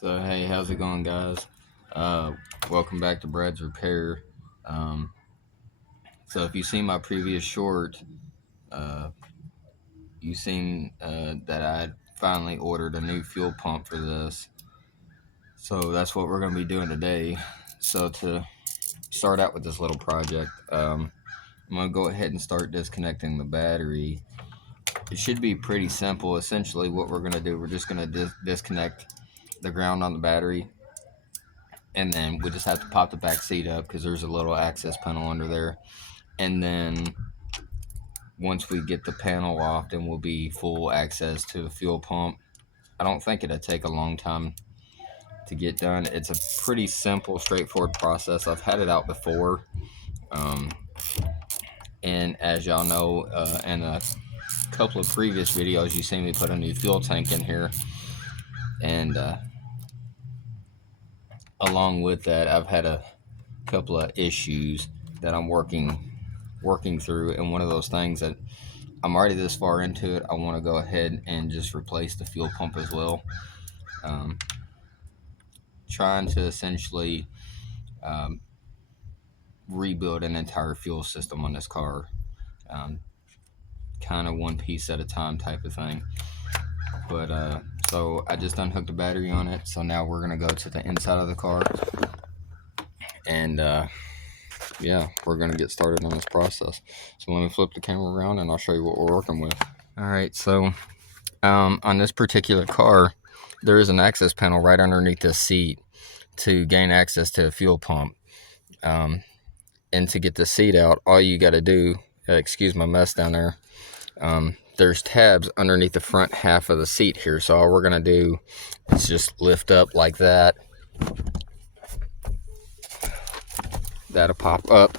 So hey, how's it going, guys? Uh, Welcome back to Brad's Repair. Um, so if you seen my previous short, uh, you seen that I finally ordered a new fuel pump for this. So that's what we're going to be doing today. So to start out with this little project, I'm going to go ahead and start disconnecting the battery. It should be pretty simple. Essentially, what we're going to do, we're just going to disconnect the ground on the battery, and then we just have to pop the back seat up because there's a little access panel under there. And then once we get the panel off, then we'll be full access to the fuel pump. I don't think it'll take a long time to get done. It's a pretty simple, straightforward process. I've had it out before, um, and as y'all know, in a couple of previous videos, you seen me put a new fuel tank in here, and along with that, I've had a couple of issues that I'm working through, and one of those things that I'm already this far into it, I want to go ahead and just replace the fuel pump as well. Trying to essentially um, rebuild an entire fuel system on this car, kind of one piece at a time type of thing. But so I just unhooked the battery on it, so now we're gonna go to the inside of the car, and yeah, we're gonna get started on this process. So let me flip the camera around and I'll show you what we're working with. All right, so on this particular car, there is an access panel right underneath this seat to gain access to a fuel pump. And to get the seat out, all you got to do, excuse my mess down there, there's tabs underneath the front half of the seat here. So all we're going to do is just lift up like that. That'll pop up.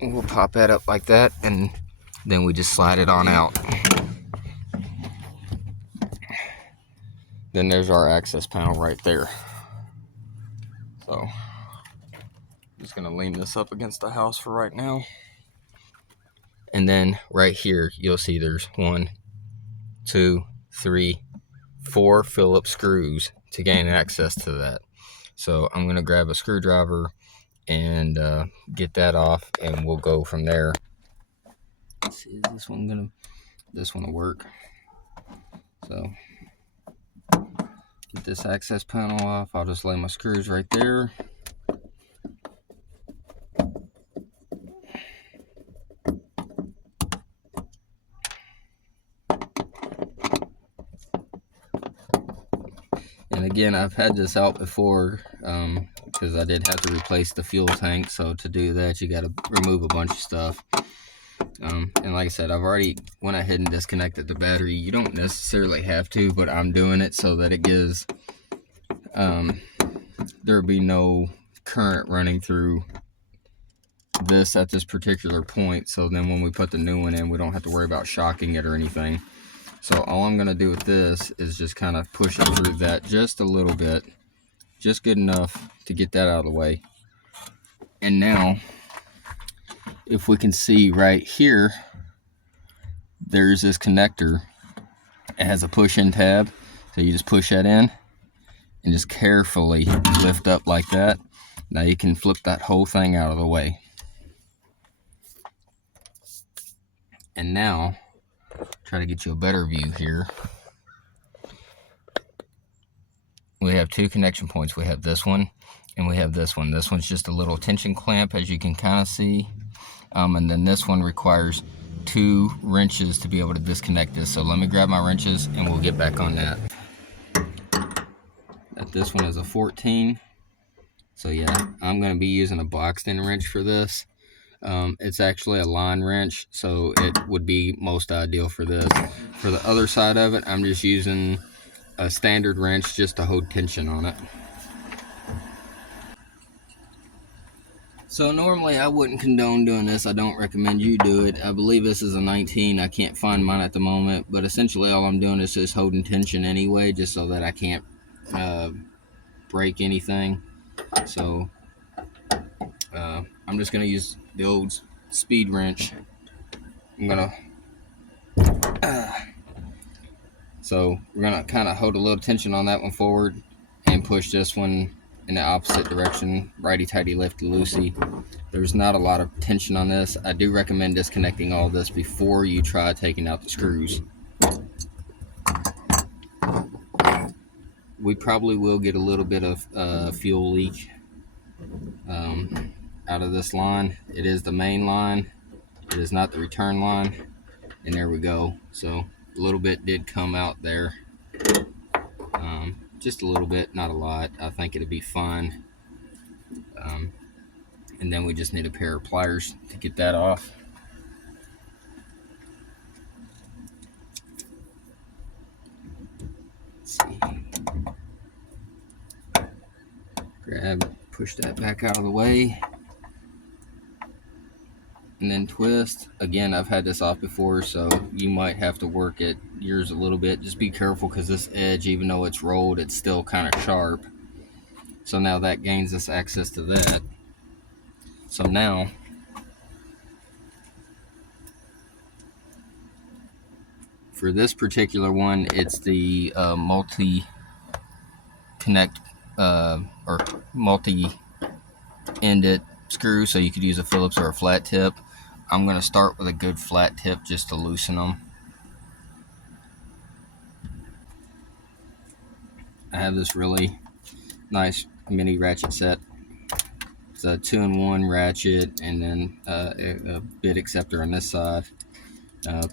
We'll pop that up like that, and then we just slide it on out. Then there's our access panel right there. So I'm just gonna lean this up against the house for right now. And then right here, you'll see there's 1, 2, 3, 4 Phillips screws to gain access to that. So I'm gonna grab a screwdriver and get that off, and we'll go from there. Let's see, is this one will work? So get this access panel off. I'll just lay my screws right there. And again, I've had this out before because I did have to replace the fuel tank. So to do that, you got to remove a bunch of stuff. And like I said, I've already went ahead and disconnected the battery. You don't necessarily have to, but I'm doing it so that it gives there'll be no current running through this at this particular point. So then when we put the new one in, we don't have to worry about shocking it or anything. So all I'm going to do with this is just kind of push it through that just a little bit, just good enough to get that out of the way. And now, if we can see right here, there's this connector. It has a push-in tab, so you just push that in and just carefully lift up like that. Now you can flip that whole thing out of the way. And now, try to get you a better view here. We have 2 connection points. We have this one and we have this one. This one's just a little tension clamp, as you can kind of see. And then this one requires 2 wrenches to be able to disconnect this. So let me grab my wrenches and we'll get back on that. This one is a 14. So yeah, I'm going to be using a boxed-in wrench for this. It's actually a line wrench, so it would be most ideal for this. For the other side of it, I'm just using a standard wrench just to hold tension on it. So normally I wouldn't condone doing this. I don't recommend you do it. I believe this is a 19. I can't find mine at the moment, but essentially all I'm doing is just holding tension anyway, just so that I can't break anything. So I'm just gonna use the old speed wrench. I'm gonna So we're gonna kind of hold a little tension on that one forward and push this one in the opposite direction, righty tighty lefty loosey. There's not a lot of tension on this. I do recommend disconnecting all this before you try taking out the screws. We probably will get a little bit of fuel leak out of this line. It is the main line. It is not the return line. And there we go. So a little bit did come out there. Just a little bit, not a lot. I think it'll be fine. And then we just need a pair of pliers to get that off. Let's see. Grab, push that back out of the way. And then twist. Again, I've had this off before, so you might have to work at yours a little bit. Just be careful because this edge, even though it's rolled, it's still kind of sharp. So now that gains us access to that. So now, for this particular one, it's the multi-connect or multi-ended screw, so you could use a Phillips or a flat tip. I'm going to start with a good flat tip just to loosen them. I have this really nice mini ratchet set. It's a 2-in-1 ratchet and then a bit acceptor on this side.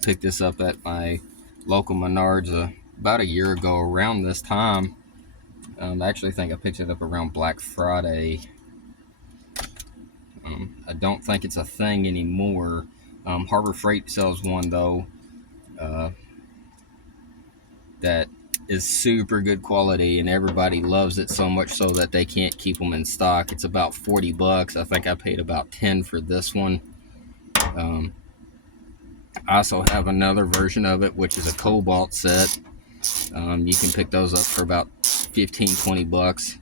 Picked this up at my local Menards about a year ago around this time. I actually think I picked it up around Black Friday. I don't think it's a thing anymore. Harbor Freight sells one though that is super good quality, and everybody loves it so much so that they can't keep them in stock. It's about $40. I think I paid about $10 for this one. I also have another version of it, which is a Cobalt set. You can pick those up for about $15-20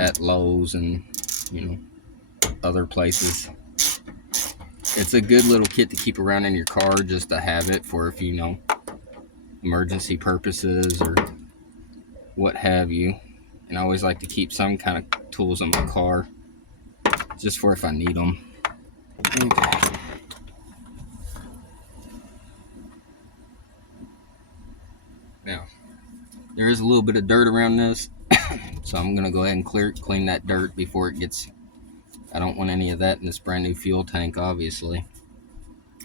at Lowe's and other places. It's a good little kit to keep around in your car, just to have it for if emergency purposes or what have you. And I always like to keep some kind of tools in my car just for if I need them. Okay. Now, there is a little bit of dirt around this, so I'm going to go ahead and clean that dirt before it gets... I don't want any of that in this brand new fuel tank, obviously.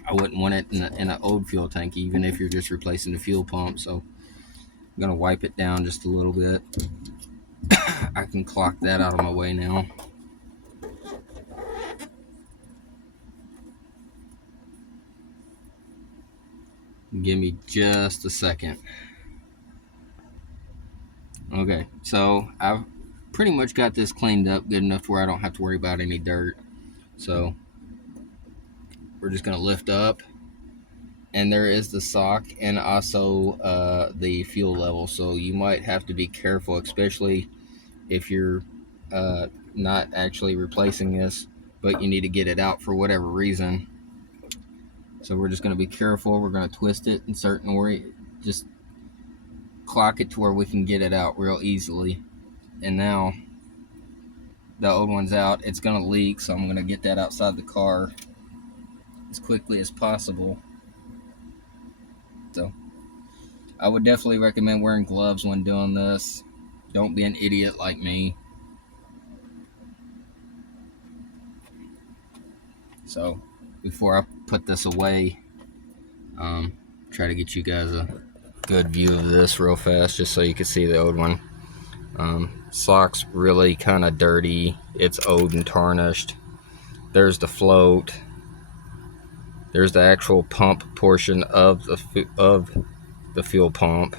I wouldn't want it in an old fuel tank, even if you're just replacing the fuel pump. So I'm going to wipe it down just a little bit. I can clock that out of my way now. Give me just a second. Okay, so I've pretty much got this cleaned up good enough where I don't have to worry about any dirt. So we're just going to lift up, and there is the sock and also the fuel level. So you might have to be careful, especially if you're not actually replacing this, but you need to get it out for whatever reason. So we're just going to be careful. We're going to twist it in certain way, just clock it to where we can get it out real easily. And now the old one's out. It's going to leak, so I'm going to get that outside the car as quickly as possible. So I would definitely recommend wearing gloves when doing this. Don't be an idiot like me. So before I put this away, try to get you guys a good view of this real fast, just so you can see the old one. Sock's really kind of dirty. It's old and tarnished. There's the float. There's the actual pump portion of the fuel pump.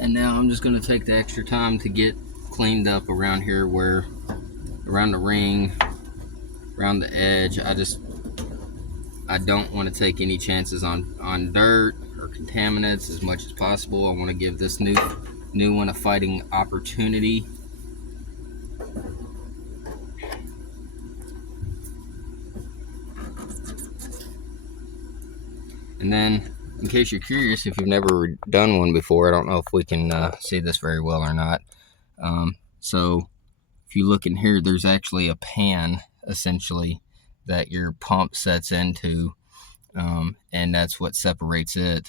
And now I'm just going to take the extra time to get cleaned up around here, where around the ring, around the edge. I don't want to take any chances on dirt or contaminants as much as possible. I want to give this new one a fighting opportunity. And then, in case you're curious, if you've never done one before, I don't know if we can see this very well or not. So if you look in here, there's actually a pan, essentially, that your pump sets into, and that's what separates it,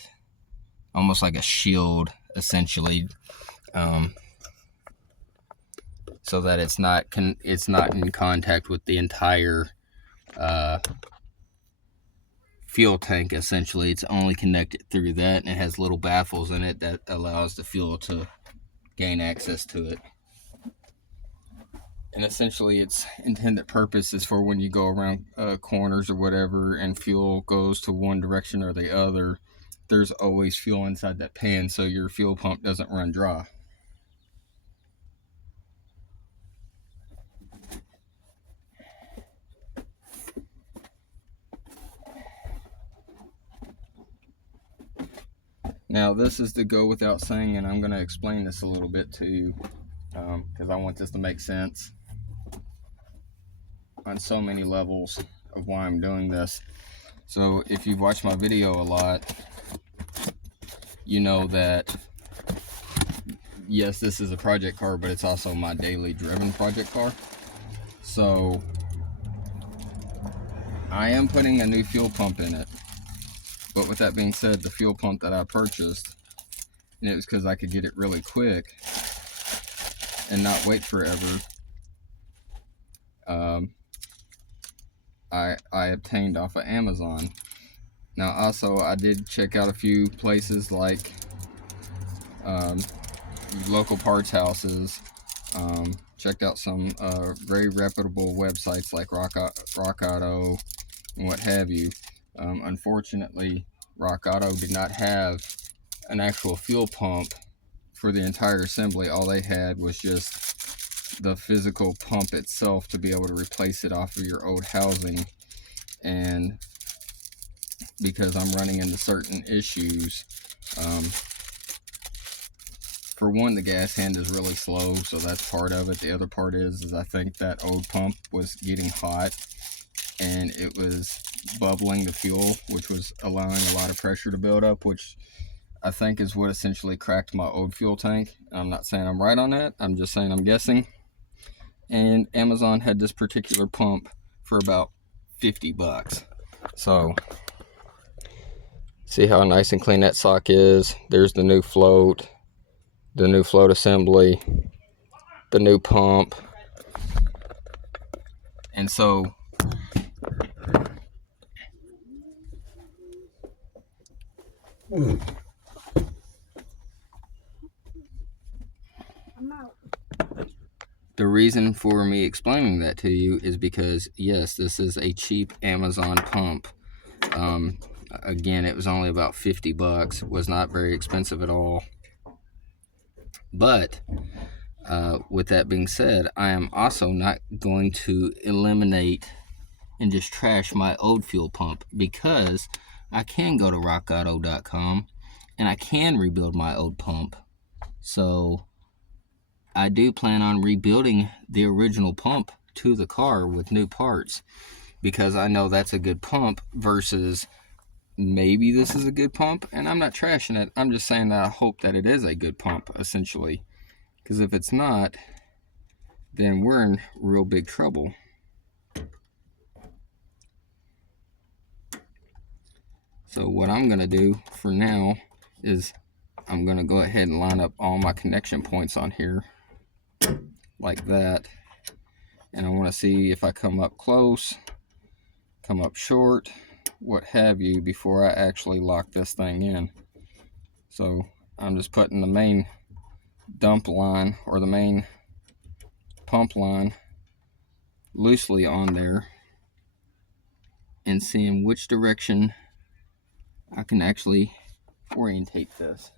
almost like a shield, essentially, so that it's not in contact with the entire fuel tank. Essentially, it's only connected through that, and it has little baffles in it that allows the fuel to gain access to it. And essentially, its intended purpose is for when you go around corners or whatever and fuel goes to one direction or the other, there's always fuel inside that pan, so your fuel pump doesn't run dry. Now, this is to go without saying, and I'm going to explain this a little bit to you because I want this to make sense on so many levels of why I'm doing this. So if you've watched my video a lot, you know that yes, this is a project car, but it's also my daily driven project car. So I am putting a new fuel pump in it. But with that being said, the fuel pump that I purchased, and it was because I could get it really quick and not wait forever, I obtained off of Amazon. Now also, I did check out a few places like local parts houses, checked out some very reputable websites like Rock Auto and what have you. Unfortunately, Rock Auto did not have an actual fuel pump for the entire assembly. All they had was just the physical pump itself to be able to replace it off of your old housing. And because I'm running into certain issues, for one, the gas hand is really slow, so that's part of it. The other part is I think that old pump was getting hot and it was bubbling the fuel, which was allowing a lot of pressure to build up, which I think is what essentially cracked my old fuel tank. I'm not saying I'm right on that, I'm just saying I'm guessing. And Amazon had this particular pump for about $50. So see how nice and clean that sock is. There's the new float assembly, the new pump. And so the reason for me explaining that to you is because yes, this is a cheap Amazon pump. Again, it was only about $50. It was not very expensive at all. But with that being said, I am also not going to eliminate and just trash my old fuel pump, because I can go to rockauto.com and I can rebuild my old pump. So I do plan on rebuilding the original pump to the car with new parts, because I know that's a good pump versus maybe this is a good pump, and I'm not trashing it. I'm just saying that I hope that it is a good pump, essentially. Because if it's not, then we're in real big trouble. So what I'm going to do for now is I'm going to go ahead and line up all my connection points on here like that. And I want to see if I come up close, come up short, what have you, before I actually lock this thing in. So I'm just putting the main dump line or the main pump line loosely on there and seeing which direction I can actually orientate this.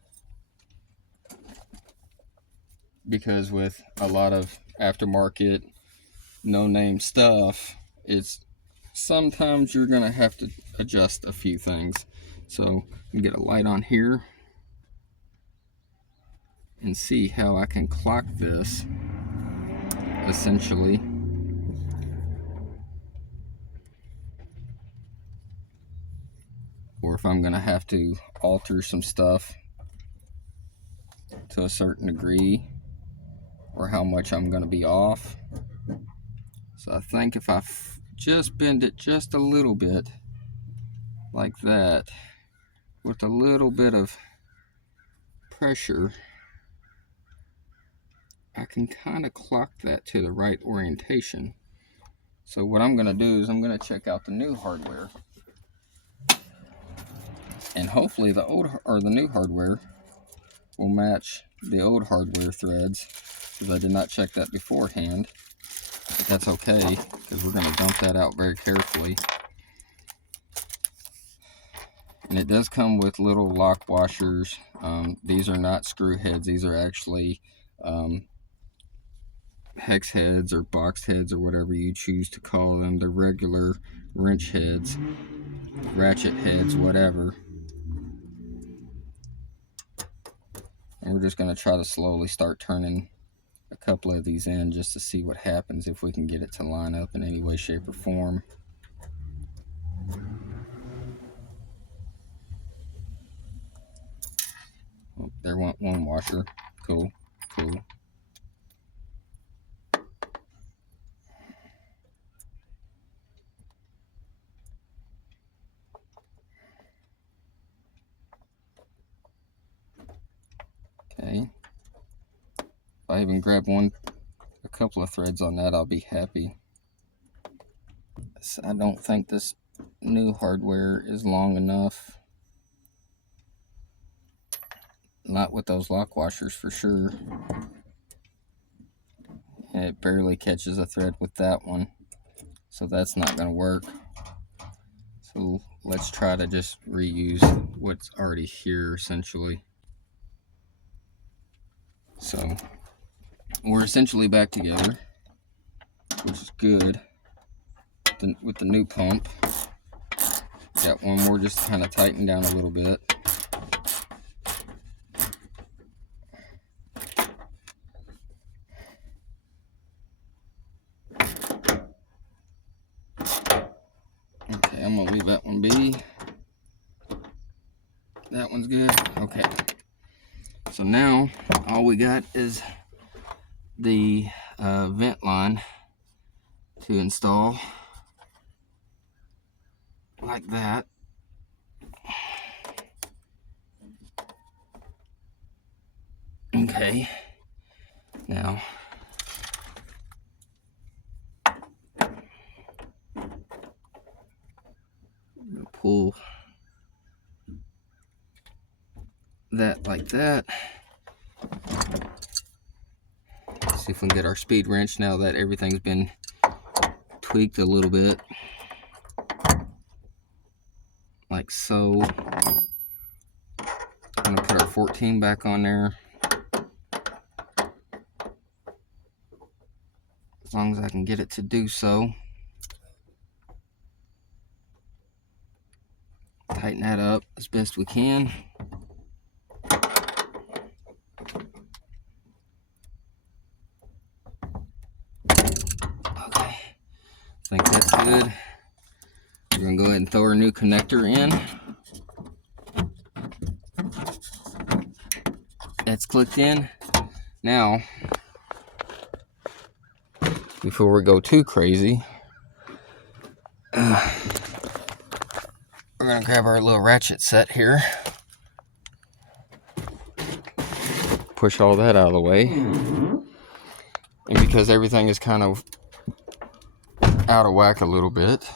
Because with a lot of aftermarket no-name stuff, it's sometimes you're gonna have to adjust a few things. So you get a light on here and see how I can clock this essentially. or if I'm going to have to alter some stuff to a certain degree, or how much I'm going to be off. So I think if I just bend it just a little bit like that, with a little bit of pressure, I can kind of clock that to the right orientation. So what I'm going to do is I'm going to check out the new hardware, and hopefully the new hardware will match the old hardware threads, because I did not check that beforehand. But that's okay, because we're going to dump that out very carefully. And it does come with little lock washers. These are not screw heads. These are actually hex heads or box heads or whatever you choose to call them. They're regular wrench heads, ratchet heads, whatever. And we're just going to try to slowly start turning a couple of these in just to see what happens, if we can get it to line up in any way, shape, or form. Oh, there went one washer. Cool, cool. Okay. If I even grab a couple of threads on that, I'll be happy. I don't think this new hardware is long enough. Not with those lock washers for sure. And it barely catches a thread with that one, so that's not going to work. So let's try to just reuse what's already here essentially. So we're essentially back together, which is good. With the new pump, got one more just to kind of tighten down a little bit. Okay, I'm gonna leave that one be. That one's good. Okay, so now all we got is the vent line to install, like that. Okay, now pull that like that. See if we can get our speed wrench now that everything's been tweaked a little bit, like so. I'm gonna put our 14 back on there, as long as I can get it to do so. Tighten that up as best we can. Okay, I think that's good. We're gonna go ahead and throw our new connector in. It's clicked in. Now, before we go too crazy, we're gonna grab our little ratchet set here. Push all that out of the way. And because everything is kind of out of whack a little bit,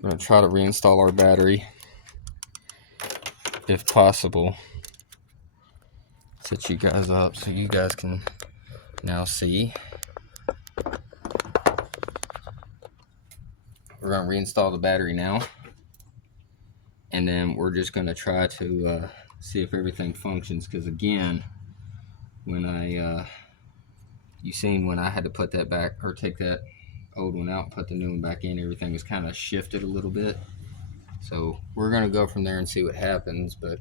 we're gonna try to reinstall our battery if possible. Set you guys up so you guys can now see. We're going to reinstall the battery now, and then we're just going to try to see if everything functions, because again, when you seen when I had to put that back, or take that old one out and put the new one back in, everything was kind of shifted a little bit. So we're going to go from there and see what happens, but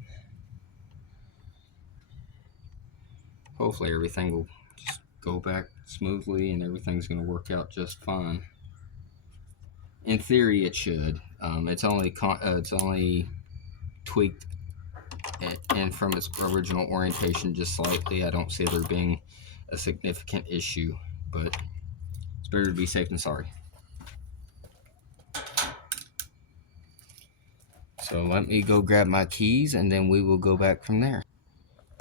hopefully everything will just go back smoothly and everything's going to work out just fine. in theory, it should. It's only tweaked and from its original orientation just slightly. I don't see there being a significant issue, but it's better to be safe than sorry. So let me go grab my keys and then we will go back from there.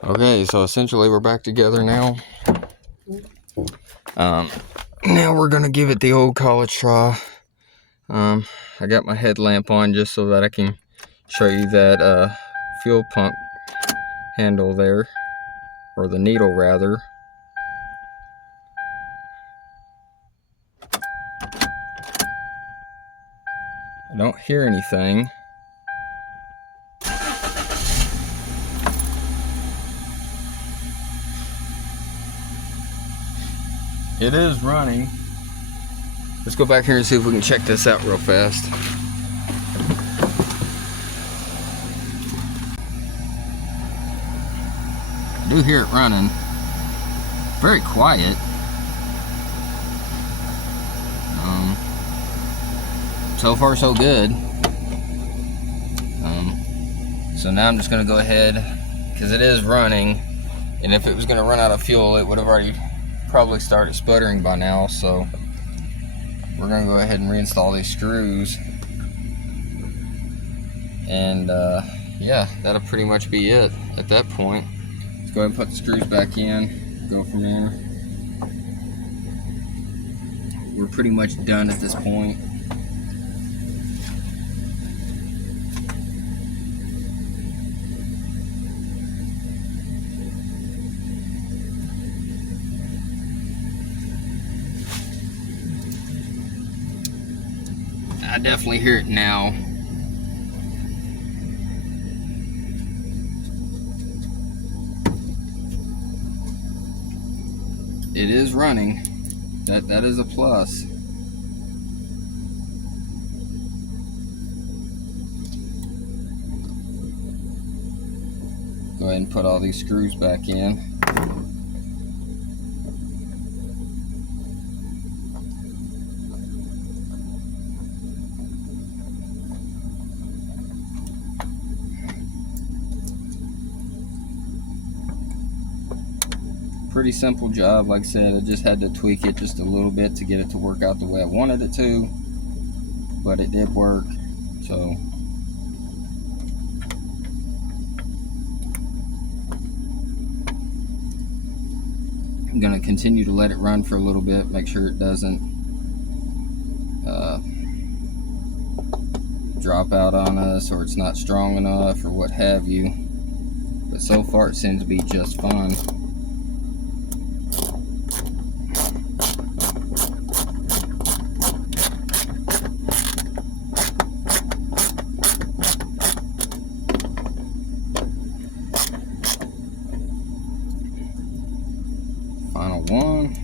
Okay, so essentially we're back together now. Now we're gonna give it the old college try. I got my headlamp on just so that I can show you that fuel pump handle there, or the needle rather. I don't hear anything. It is running. Let's go back here and see if we can check this out real fast. I do hear it running. Very quiet. So far so good. So now I'm just gonna go ahead, because it is running, and if it was gonna run out of fuel, it would have already probably started sputtering by now. So we're gonna go ahead and reinstall these screws, and yeah, that'll pretty much be it at that point. Let's go ahead and put the screws back in, go from there. We're pretty much done at this point. I definitely hear it now. It is running. That is a plus. Go ahead and put all these screws back in. Pretty simple job. Like I said, I just had to tweak it just a little bit to get it to work out the way I wanted it to, but it did work. So I'm gonna continue to let it run for a little bit, make sure it doesn't drop out on us, or it's not strong enough, or what have you. But so far it seems to be just fine. Final one.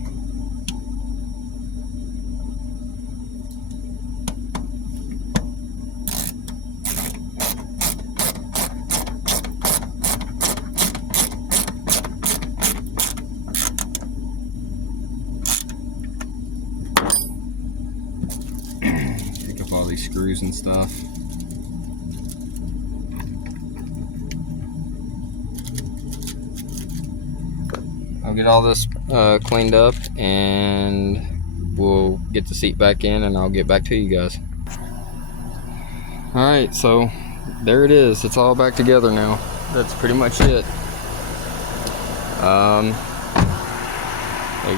Pick up all these screws and stuff. I'll get all this cleaned up and we'll get the seat back in and I'll get back to you guys. Alright, so there it is. It's all back together now. That's pretty much it.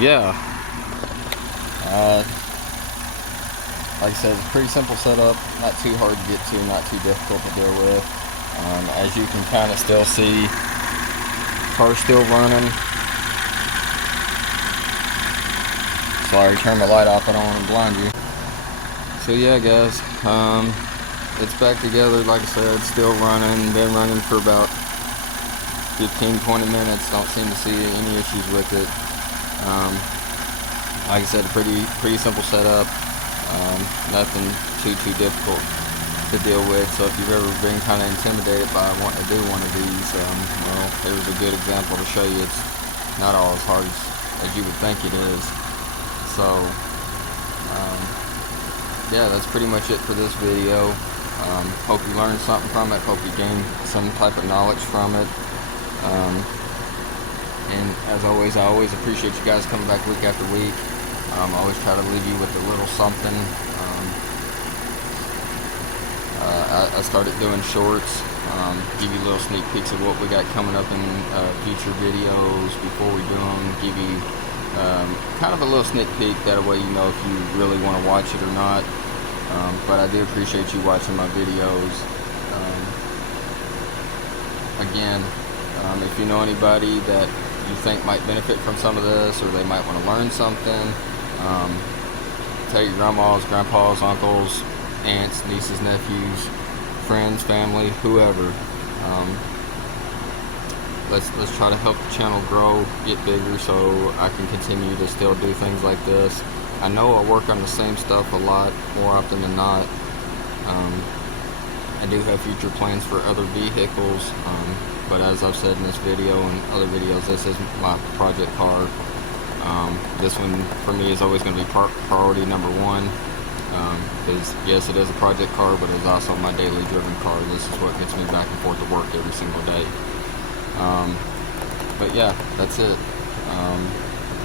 Yeah. Like I said, it's a pretty simple setup. Not too hard to get to, not too difficult to deal with. As you can kind of still see, car's still running. Sorry, turn the light off, I don't want to blind you. So yeah guys, it's back together. Like I said, still running. Been running for about 15-20 minutes. Don't seem to see any issues with it. Like I said, a pretty simple setup. Nothing too difficult to deal with. So if you've ever been kind of intimidated by wanting to do one of these, well, there's a good example to show you it's not all as hard as you would think it is. So yeah, that's pretty much it for this video. Hope you learned something from it. Hope you gained some type of knowledge from it. And as always, I always appreciate you guys coming back week after week. I always try to leave you with a little something. I started doing shorts, give you little sneak peeks of what we got coming up in future videos before we do them, give you kind of a little sneak peek, that way you know if you really want to watch it or not. But I do appreciate you watching my videos. Again, if you know anybody that you think might benefit from some of this, or they might want to learn something, tell your grandmas, grandpas, uncles, aunts, nieces, nephews, friends, family, whoever. Let's try to help the channel grow, get bigger, so I can continue to still do things like this. I know I work on the same stuff a lot more often than not. I do have future plans for other vehicles, but as I've said in this video and other videos, this is my project car. This one for me is always going to be priority number one, because yes, it is a project car, but it's also my daily driven car. This is what gets me back and forth to work every single day. But yeah, that's it.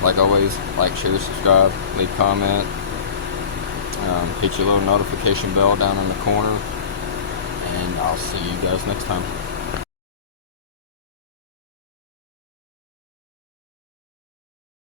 Like always, like, share, subscribe, leave comment, hit your little notification bell down in the corner, and I'll see you guys next time.